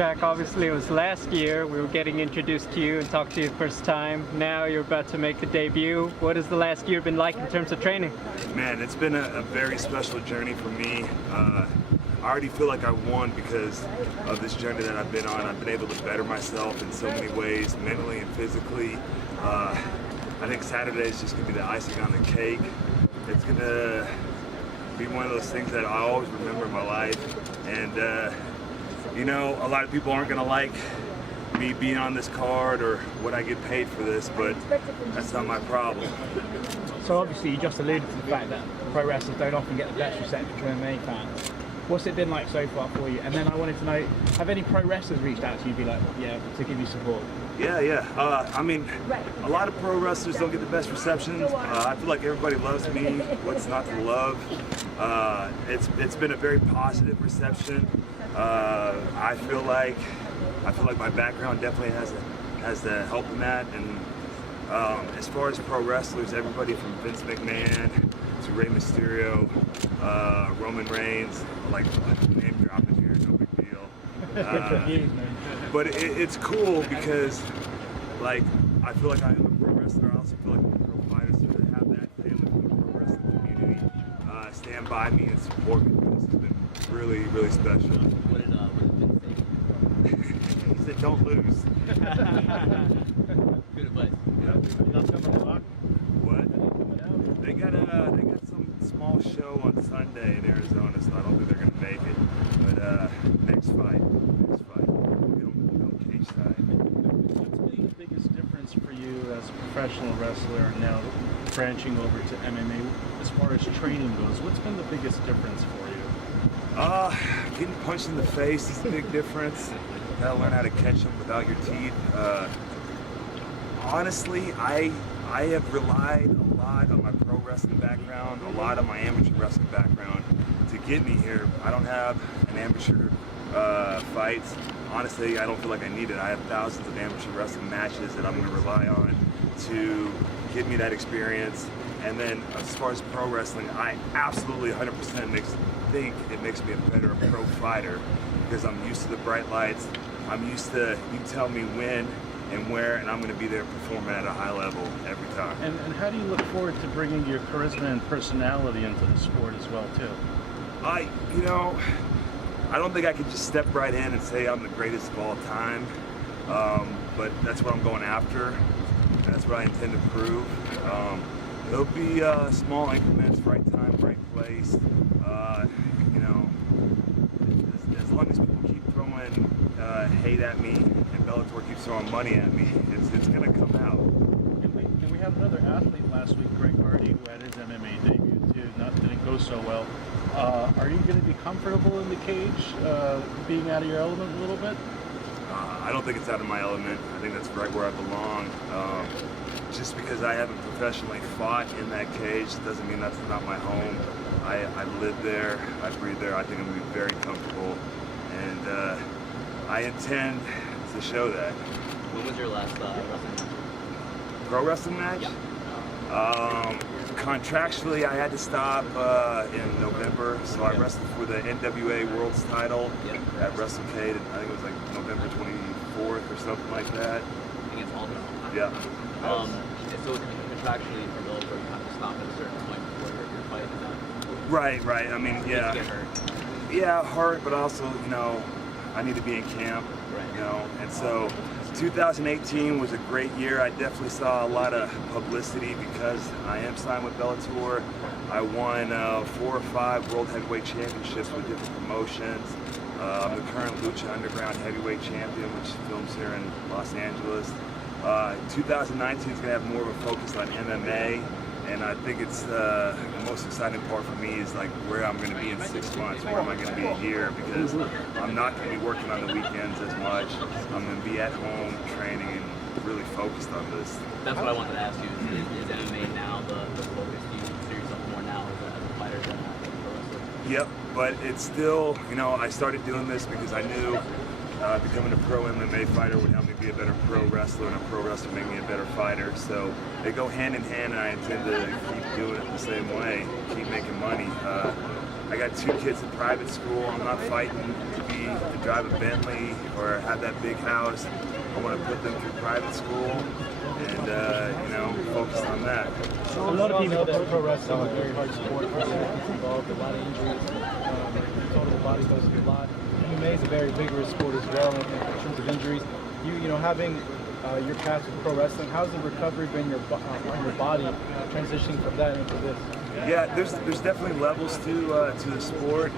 track. Obviously, it was last year. We were getting introduced to you and talked to you the first time. Now you're about to make the debut. What has the last year been like in terms of training? Man, it's been a very special journey for me. I already feel like I won because of this journey that I've been on. I've been able to better myself in so many ways, mentally and physically. I think Saturday is just going to be the icing on the cake. It's going to be one of those things that I always remember in my life. And, you know, a lot of people aren't going to like me being on this card or what I get paid for this, but that's not my problem. So obviously you just alluded to the fact that pro wrestlers don't often get the best reception from MMA fans. What's it been like so far for you? And then I wanted to know, have any pro wrestlers reached out to you, be like, yeah, to give you support? Yeah. I mean, a lot of pro wrestlers don't get the best receptions. I feel like everybody loves me. What's not to love? It's been a very positive reception. I feel like my background definitely has to help in that. And as far as pro wrestlers, everybody from Vince McMahon to Rey Mysterio, Roman Reigns, like name dropping here, no big deal. But it's cool because, like, I feel like I am a pro wrestler. I also feel like I'm a pro fighter, so to have that family from the pro wrestling community stand by me and support me, this has been really, really special. What did Vince say? He said, "Don't lose." Good advice. What? They got some small show on Sunday in Arizona, so I don't think they're gonna make it. But next fight, we don't cage side. What's been the biggest difference for you as a professional wrestler and now branching over to MMA as far as training goes? What's been the biggest difference for you? Getting punched in the face is a big difference. You gotta learn how to catch them without your teeth. Honestly, I have relied a lot on my pro wrestling background, a lot on my amateur wrestling background to get me here. I don't have an amateur fights. Honestly, I don't feel like I need it. I have thousands of amateur wrestling matches that I'm going to rely on to give me that experience. And then as far as pro wrestling, I absolutely 100% think it makes me a better pro fighter because I'm used to the bright lights. I'm used to, you tell me when and where, and I'm going to be there performing at a high level every time. And how do you look forward to bringing your charisma and personality into the sport as well, too? I don't think I could just step right in and say I'm the greatest of all time, but that's what I'm going after, and that's what I intend to prove. It'll be small increments, right time, right place. As long as people keep throwing hate at me and Bellator keeps throwing money at me, it's gonna come out. And we had another athlete last week, Greg Hardy, who had his MMA debut too. Didn't go so well. Are you going to be comfortable in the cage, being out of your element a little bit? I don't think it's out of my element. I think that's right where I belong. Just because I haven't professionally fought in that cage doesn't mean that's not my home. I live there, I breathe there. I think I'm going to be very comfortable, and I intend to show that. When was your last wrestling match? Pro wrestling match? Yeah. Contractually, I had to stop in November, so I wrestled for the NWA World's title at WrestleCade, and I think it was like November 24th or something like that. Against Alden. Yeah. So contractually for Bellator, you have to stop at a certain point before your fight is done. Right. I mean, yeah. You get hurt. Yeah, hurt, but also, I need to be in camp, and so 2018 was a great year. I definitely saw a lot of publicity because I am signed with Bellator. I won 4 or 5 World Heavyweight Championships with different promotions. I'm the current Lucha Underground Heavyweight Champion, which films here in Los Angeles. 2019 is going to have more of a focus on MMA, and I think it's the most exciting part for me is like where I'm going to be in 6 months, where am I going to be a year, because I'm not going to be working on the weekends as much. I'm going to be at home training and really focused on this. That's what I wanted to ask you. Is MMA now the focus? Do you consider yourself more now as a fighter than a pro wrestler? Yep, but it's still, I started doing this because I knew becoming a pro MMA fighter would help me be a better pro wrestler, and a pro wrestler make me a better fighter. So they go hand in hand, and I intend to keep doing it the same way, keep making money. I got 2 kids in private school. I'm not fighting to drive a Bentley or have that big house. I want to put them through private school and focus on that. A lot of people know that pro wrestling is a very hard sport. It's involved a lot of injuries. Total body goes through a lot. MMA is a very vigorous sport as well in terms of injuries. Having your past with pro wrestling, how's the recovery been on your body transitioning from that into this? Yeah, there's definitely levels to the sport.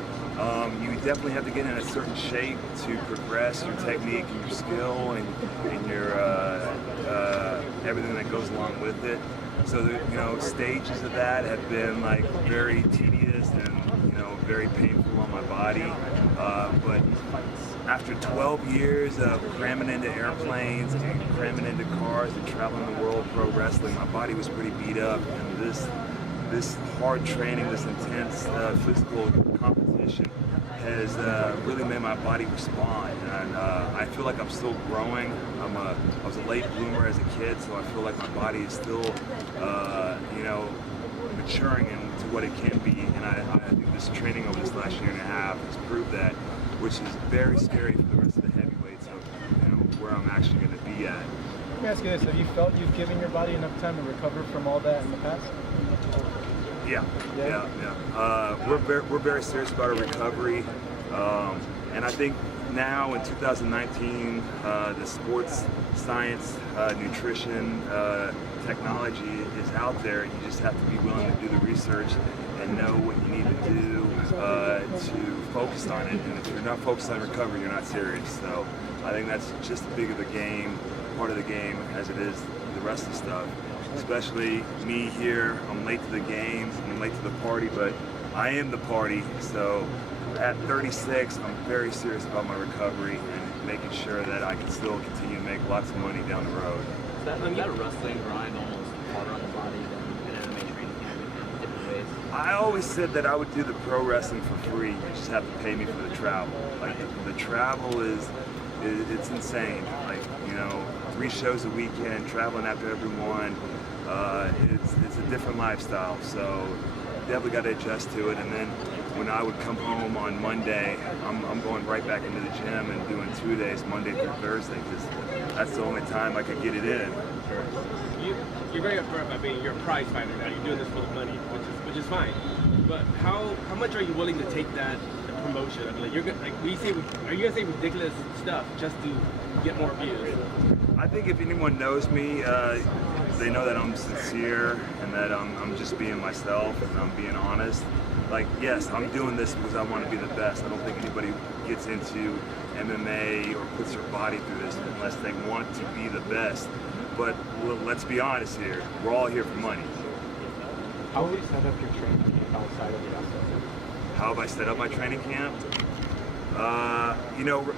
You definitely have to get in a certain shape to progress your technique and your skill and your everything that goes along with it. So the stages of that have been like very tedious and very painful on my body. But after 12 years of cramming into airplanes and cramming into cars and traveling the world pro wrestling, my body was pretty beat up, and this hard training, this intense physical competition has really made my body respond, and I feel like I'm still growing. I was a late bloomer as a kid, so I feel like my body is still maturing into what it can be, and I think this training over this last year and a half has proved that, which is very scary for the rest of the heavyweights of where I'm actually going to be at. Let me ask you this: have you felt you've given your body enough time to recover from all that in the past? Yeah. We're very serious about our recovery, and I think now in 2019, the sports science, nutrition, technology is out there. You just have to be willing to do the research and know what you need to do to focus on it. And if you're not focused on recovery, you're not serious. So I think that's just as big of a game, part of the game, as it is the rest of the stuff. Especially me here, I'm late to the games, I'm late to the party, but I am the party. So at 36, I'm very serious about my recovery and making sure that I can still continue to make lots of money down the road. Is that a wrestling grind almost harder on the body than an MMA training camp in different ways? I always said that I would do the pro wrestling for free. You just have to pay me for the travel. Like the travel it's insane. Like 3 shows a weekend, traveling after every one. It's a different lifestyle. So definitely got to adjust to it. And then when I would come home on Monday, I'm going right back into the gym and doing 2 days, Monday through Thursday, because that's the only time I could get it in. You're very upfront about being you're a prize fighter now. You're doing this for the money, which is fine. But how much are you willing to take that promotion? I mean, are you gonna say ridiculous stuff just to get more views? I think if anyone knows me, they know that I'm sincere and that I'm just being myself and I'm being honest. Like, yes, I'm doing this because I want to be the best. I don't think anybody gets into MMA or puts their body through this unless they want to be the best. But let's be honest here, we're all here for money. How will you set up your training camp outside of the wrestling? How have I set up my training camp?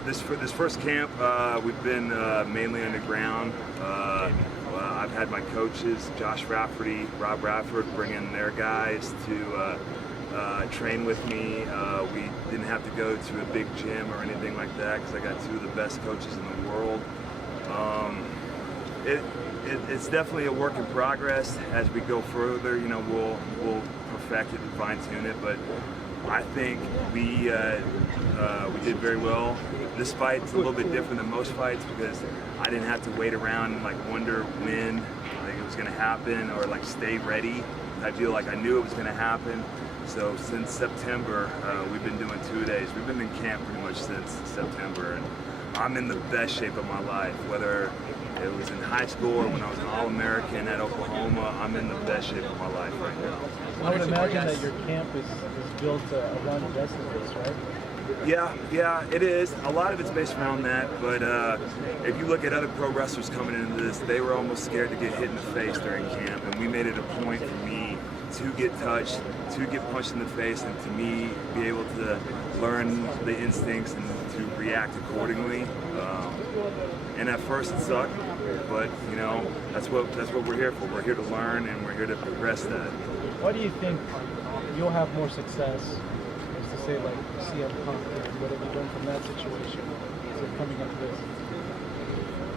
This first camp, we've been mainly underground. I've had my coaches, Josh Rafferty, Rob Rafford, bring in their guys to train with me. We didn't have to go to a big gym or anything like that because I got 2 of the best coaches in the world. It's definitely a work in progress. As we go further, we'll perfect it and fine tune it. But I think we did very well. This fight's a little bit different than most fights because I didn't have to wait around and wonder when it was going to happen or stay ready. I feel like I knew it was going to happen. So since September, we've been doing 2 days. We've been in camp pretty much since September, and I'm in the best shape of my life. Whether it was in high school or when I was an All-American at Oklahoma, I'm in the best shape of my life right now. I would imagine that your camp is built around the wrestling base, right? Yeah, it is. A lot of it's based around that, but if you look at other pro wrestlers coming into this, they were almost scared to get hit in the face during camp, and we made it a point for me to get touched, to get punched in the face, and to me be able to learn the instincts and to react accordingly. And at first it sucked, but that's what we're here for. We're here to learn and we're here to progress that. Why do you think you'll have more success? Is to say CM Punk, what have you learned from that situation? So coming up to this.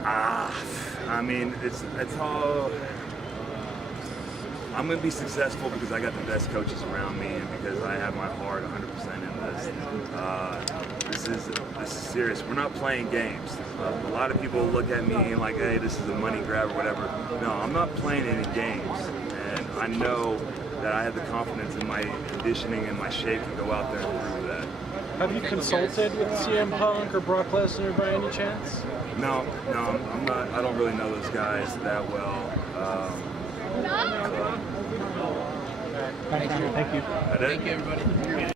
I mean, it's all. I'm going to be successful because I got the best coaches around me and because I have my heart 100% in this. This is serious. We're not playing games. A lot of people look at me and like, hey, this is a money grab or whatever. No, I'm not playing any games. And I know that I have the confidence in my conditioning and my shape to go out there and prove that. Have you consulted with CM Punk or Brock Lesnar by any chance? No, I'm not. I don't really know those guys that well. Thank you. Thank you, everybody.